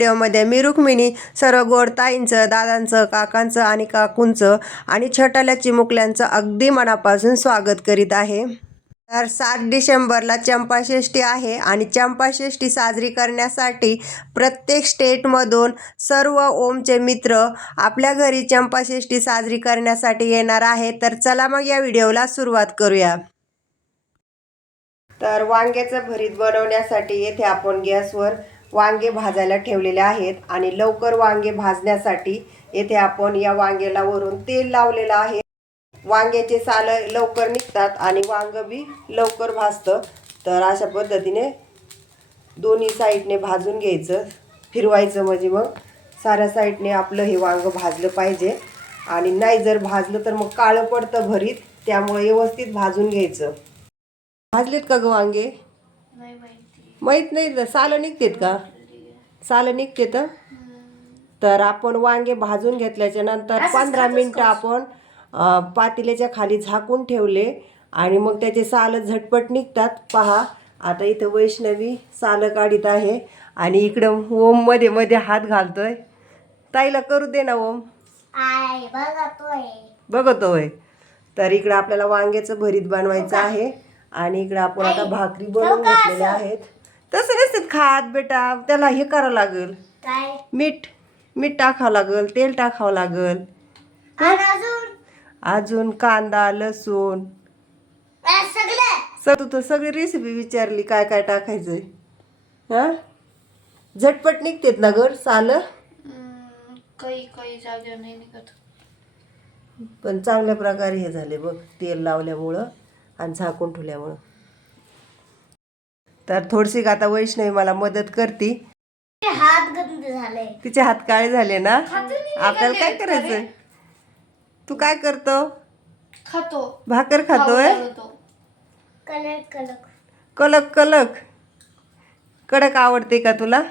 व्हिडिओमध्ये मी रुक्मिणी सर्व गोड ताईंचं दादांचं काकांचं आणि काकूंचं आणि छटाल्या चिमुकल्यांचं अगदी मनापासून स्वागत करीत आहे. तर सात डिसेंबरला चंपाषष्ठी आहे आणि चंपाषष्ठी साजरी करण्यासाठी प्रत्येक स्टेटमधून सर्व ओमचे मित्र आपल्या घरी चंपाषष्ठी साजरी करण्यासाठी येणार आहे तर चला मग या व्हिडिओला सुरुवात करूया. तर वांग्याचं भरीत बनवण्यासाठी येथे आपण गॅसवर वांगे भाजायला ठेवलेले आहेत आणि लवकर वांगे भाजण्यासाठी येथे आपण या वांग्याला वरून तेल लावलेलं आहे. वांग्याचे साल लवकर निघतात आणि वांग बी लवकर भाजतं. तर अशा पद्धतीने दोन्ही साईडने भाजून घ्यायचं फिरवायचं म्हणजे मग साऱ्या साईडने आपलं हे वांग भाजलं पाहिजे. आणि नाही जर भाजलं तर मग काळं पडतं भरीत त्यामुळे व्यवस्थित भाजून घ्यायचं. भाजलेत का ग वांगे? नाही माहिती नाही सालं निघतेत का? सालं निघते तर आपण वांगे भाजून घेतल्याच्या नंतर पंधरा मिनटं आपण पातेल्याच्या खाली झाकून ठेवले आणि मग त्याचे सालं झटपट निघतात. पहा आता इथं वैष्णवी सालं काढीत आहे आणि इकडं ओममध्ये मध्ये हात घालतोय. ताईला करू दे ना ओम. आय बघा तोय बघतो होय तर इकडं आपल्याला वांग्याचं भरीत बनवायचं आहे आणि इकडं आपण आता भाकरी बनवून घेतलेल्या आहेत. तसं नसतात खात बेटा. त्याला हे करावं लागेल. काय? मीठ. मीठ टाकावं लागेल तेल टाकावं लागेल. आणि अजून? अजून कांदा लसूण. सगळं? सर तू तर सगळी रेसिपी विचारली काय काय टाकायचंय. हा? झटपट निघतेत ना घर सालं? काही काही जागेवर नाही निघत. पण चांगल्या प्रकारे हे झाले बघ तेल लावल्यामुळं आणि झाकून ठेवल्यामुळं. तर थोडीशी आता वैष्णवी मला मदत करती. हात गंद झाले. तिचे हात काळे झाले ना? आपल्याला काय करायचंय? तू काय करतो? खातो. भाकर खातोय? Colour colour. कलक कलक. कडक आवडते का तुला?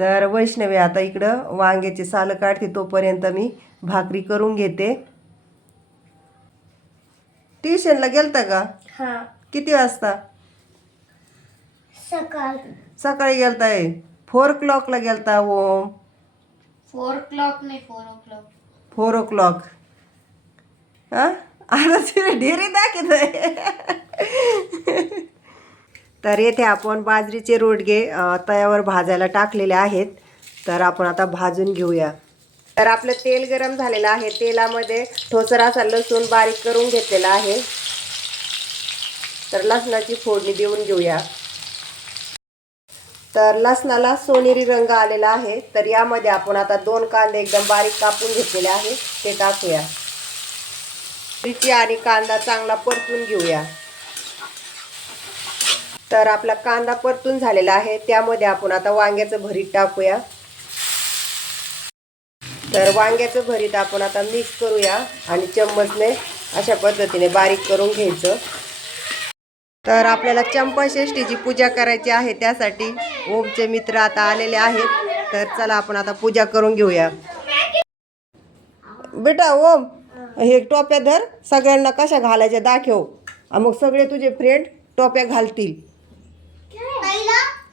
तर वैष्णवी आता इकडं वांग्याचे सालं काढते तोपर्यंत मी भाकरी करून घेते. ट्युशनला गेलता का? हा. किती वाजता? सकाळ. सकाळी गेलताय? फोर क्लॉकला गेलता ओम फोर क्लॉक नाही four o'clock four o'clock हा? आता तिने ढेरी दाखवत तर येथे आपण बाजरीचे रोडगे अ, तव्यावर भाजायला टाकलेले आहेत. तर आपण आता भाजून घेऊया. तर आपलं तेल गरम झालेलं आहे. तेलामध्ये ठोसर असा लसूण बारीक करून घेतलेला आहे. तर लसणाची फोडणी देऊन घेऊया. तर लसणाला सोनेरी रंग आलेला आहे. तर यामध्ये आपण आता दोन कांदे एकदम बारीक कापून घेतलेले आहे ते टाकूया. मिरची आणि कांदा चांगला परतून घेऊया. तर आपला कांदा परतून झालेला आहे. त्यामध्ये आपण आता वांग्याचं भरीत टाकूया. तर वांग्याचं भरीत आपण आता मिक्स करूया आणि चम्मचने अशा पद्धतीने बारीक करून घ्यायचं. तर आपल्याला चंपाषष्ठीची पूजा करायची आहे त्यासाठी ओमचे मित्र आता आलेले आहेत. तर चला आपण आता पूजा करून घेऊया. बेटा ओम हे टोप्या धर. सगळ्यांना कशा घालायच्या दाखव. मग सगळे तुझे फ्रेंड टोप्या घालतील.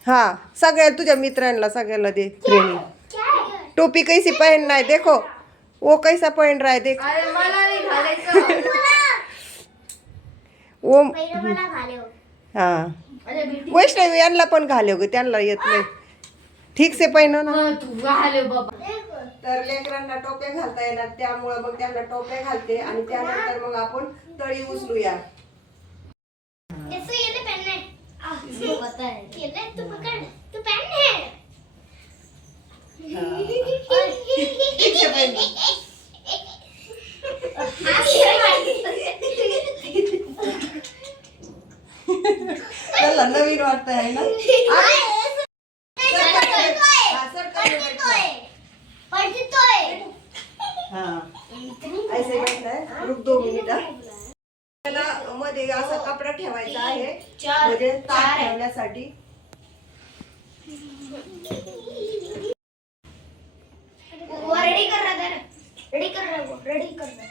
हा सगळ्या तुझ्या मित्रांना सगळ्यांना दे फ्रेंड टोपी कैसी पहनना है देखो. वो कैसा पहन रहा है देख अरे मला नाही घालायचं ओम हा. अरे बेटी वैष्णवी यांना पण घालव ग त्यांना येत नाही. ठीक से पहिनो ना. तू घालेव बाबा. तर लेकरांना टोप्या घालता येणार त्यामुळं मग त्यांना टोप्या घालते आणि त्यानंतर मग आपण तळी उचलूया इसको ये नहीं पहनना है इसको पता है ये ले तू पकड़ तू पहन है त्याला नवीन वाटत आहे ना हा, सरकारी बैठना है. हा. ऐसे बैठना है. रुक दो मिनिट. त्याला मध्ये असा कपडा ठेवायचा आहे. म्हणजे ताट ठेवण्यासाठी. वो रेडी कर रहा था रेडी कर रहा है वो रेडी कर रहा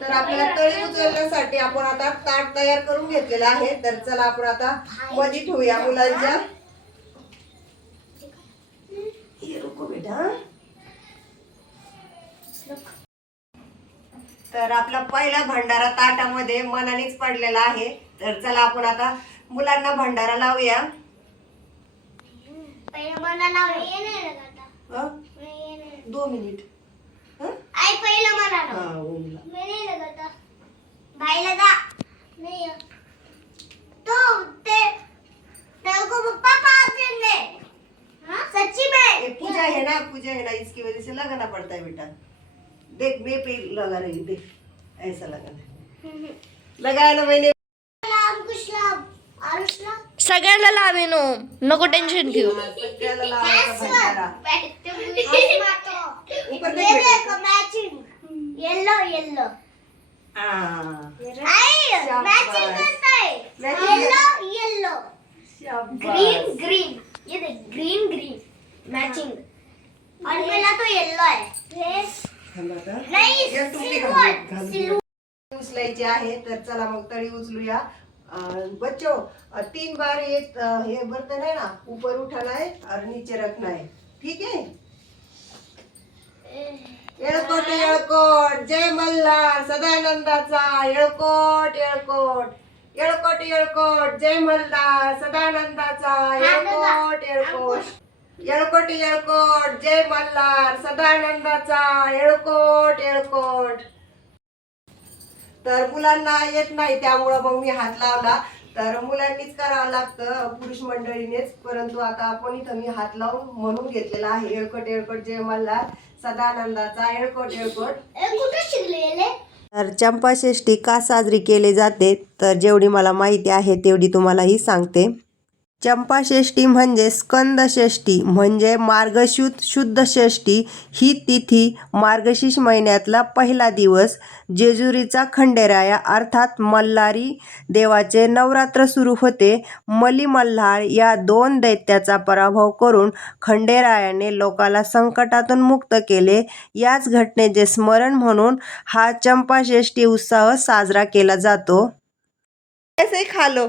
तर आपल्याला तळी उचलण्यासाठी आपण आता ताट तयार करून घेतलेलं आहे. तर चला आपण आता मध्ये ठेवूया मुलांच्या. बेटा तर आपला पहिला भंडारा ताटामध्ये मनानेच पडलेला आहे. तर चला आपण आता मुलांना भंडारा लावूया. हं? दो मिनिट. हं? आई पहिलं मला हा. मैं नहीं। तो ते पप्पा ये पूजा है ना पूजा है ना इसकी वजह से लगाना पड़ता है बेटा। देख मैं पे लगा रही हूँ, देख ऐसा लगाना है। लगाया ना मैंने। सगळ्यांना लावेन ओम नको टेन्शन घेऊ. हाँ, सगळ्याला लावायचा भंडारा। ऊपर ये देख। बेटा. देखो मैचिंग येलो येलो हाँ. मैचिंग. ग्रीन ग्रीन ये देख ग्रीन ग्रीन मैचिंग और मेरा तो येलो है थांबा आता. नहीं या टोपी सिल्वर घालून- घालून सिल्वर घ्या. उचलायची आहे तर चला मग तळी उचलूया. अं, बच्चो अं, तीन बार ये अं, हे बर्तन है ना ऊपर उठाना है और नीचे रखना है ठीक है येळकोट येळकोट जय मल्हार सदानंदाचा येळकोट येळकोट. येळकोट येळकोट जय मल्हार सदानंदाचा येळकोट येळकोट. येळकोट येळकोट जय मल्हार सदानंदाचा येळकोट येळकोट. तर मुलांना येत नाही त्यामुळं मग मी हात लावला. तर मुलांनीच करावं लागतं पुरुष मंडळीनेच. परंतु आता आपण इथं मी हात लावून म्हणून घेतलेला आहे येळकोट येळकोट जय मल्हार सदानंदाचा येळकोट येळकोट. ए, कुठे शिकलेले? तर चंपाषष्ठी का साजरी केली जाते? तर जेवढी मला माहिती आहे तेवढी तुम्हालाही सांगते. चंपाषष्ठी म्हणजे स्कंदषष्ठी म्हणजे मार्गशुद्ध शुद्ध षष्ठी ही तिथी मार्गशीर्ष महिन्यातला पहिला दिवस. जेजुरीचा खंडेराया अर्थात मल्हारी देवाचे नवरात्र सुरू होते. मली मल्हार या दोन दैत्याचा पराभव करून खंडेरायाने लोकाला संकटातून मुक्त केले. याच घटनेचे स्मरण म्हणून हा चंपाषष्ठी उत्साह साजरा केला जातो. ऐसे खालो.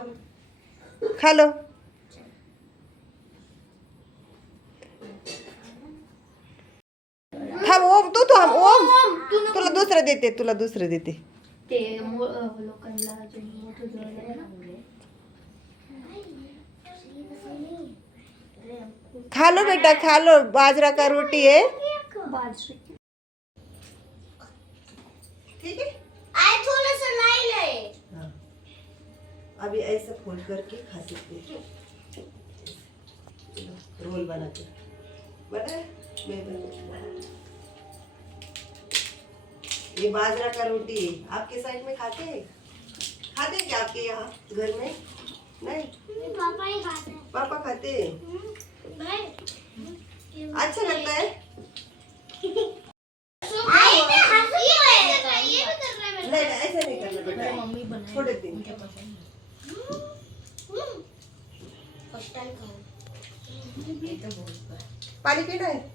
थांब ओम तू थांब ओम तुला दुसरं देते तुला दुसरं देते. ते मो- अं, लोकांना जे मोठं जळ आहे ना. खा लो बेटा खा लो बाजरा का रोटी है बाजरी ठीक है आई थोड़ा सा लाई ले हाँ। अभी ऐसा फोल्ड करके खा सकते हैं. रोल बना के बना? है? मैं बना ये बाजरा का रोटी आपके साइड में खाते हैं? खाते हैं क्या आपके यहाँ घर में? नहीं? पापा ही खाते हैं। पापा खाते हैं? अच्छा लगता है। है है नहीं ऐसा नहीं करना बेटा। फ़र्स्ट टाइम खाऊं। पानी पीना है?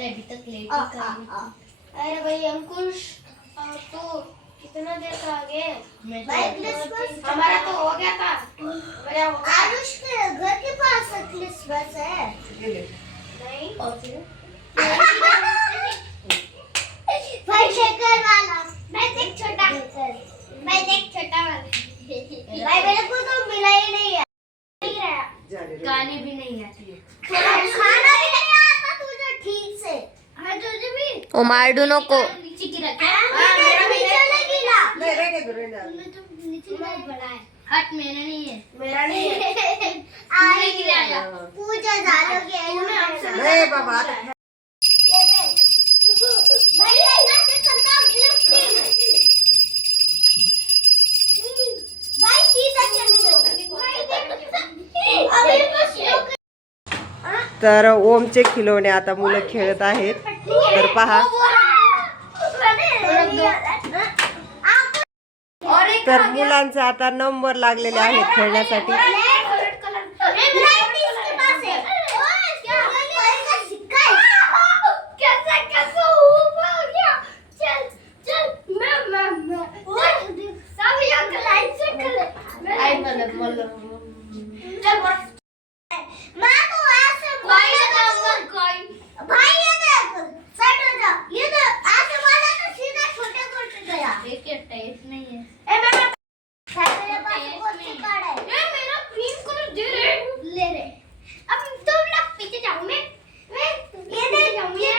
अरे अभी तक लेट आ, आ। अरे भाई अंकुश तो कितना देर का आगे हमारा तो हो गया था। मेरा हो आरुष के घर के पास क्रिसमस है। ये ले। नहीं? और फिर? ओ मारडू नको. तर ओमचे खिलवणे आता मुलं खेळत आहेत. तर पहा. तर मुलांचा आता नंबर लागलेले आहेत खेळण्यासाठी. गया टेस्ट नहीं है? ए मैं मैं मेरे पास कौन सी कार्ड है? ये मेरा ग्रीन कलर दे रे ले रे। अब तुम लोग पीछे जाओ मैं मैं ये ये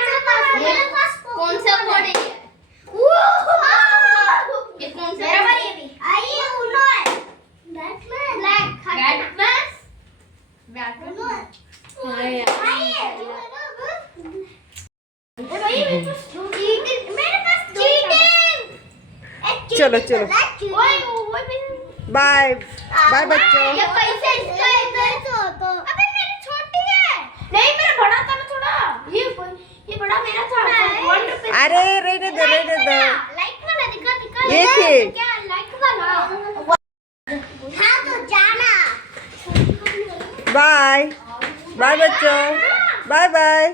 बड़ा मेरा था। वन रुपए अरे रहने दे रहने दे। लाइक वाला दिखा दिखा। ये थे। क्या? लाइक वाला। हाँ तो जाना। बाय बाय बच्चों. Bye bye